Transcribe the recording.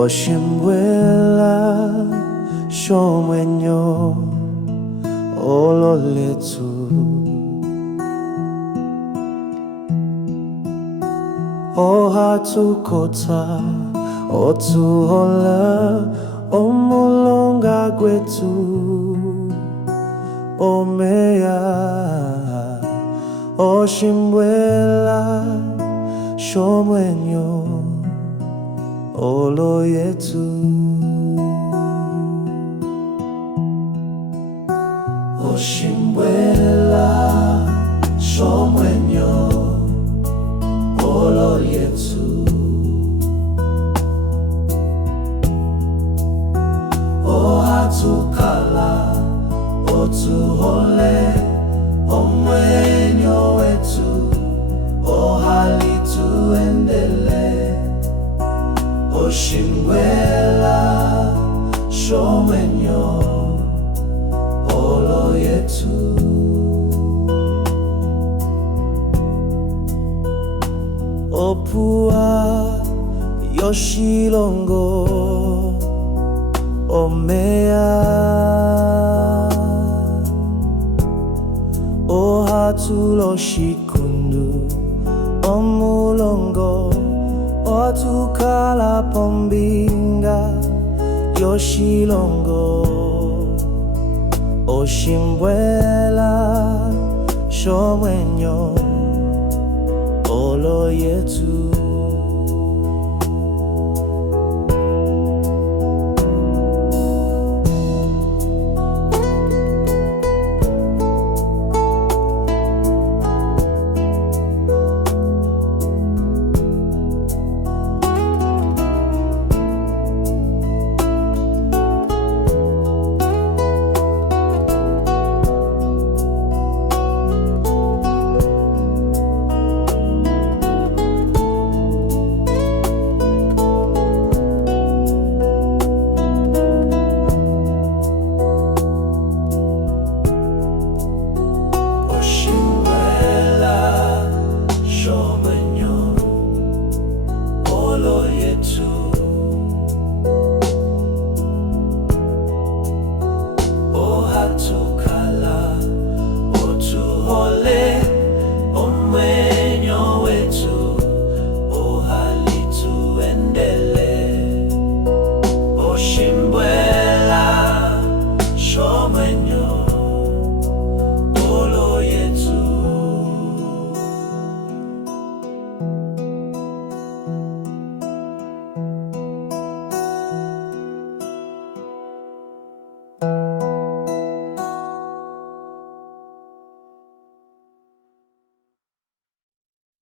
Oshimwela shomwenyo ololetu ohatukota otuhola omulonga gwetu omeya Oshimwela shomwenyo olo yetu Oshimwela shomwenyo olo yetu ohatukala otuhole omwenyo wetu ohalituendele Oshimwela shomwenyo olo yetu Opua yoshilongo omeya Ohatulo shikundu omulongo Otukala pombinga yoshilongo Oshimwela shomwenyo olo yetu Oh, how to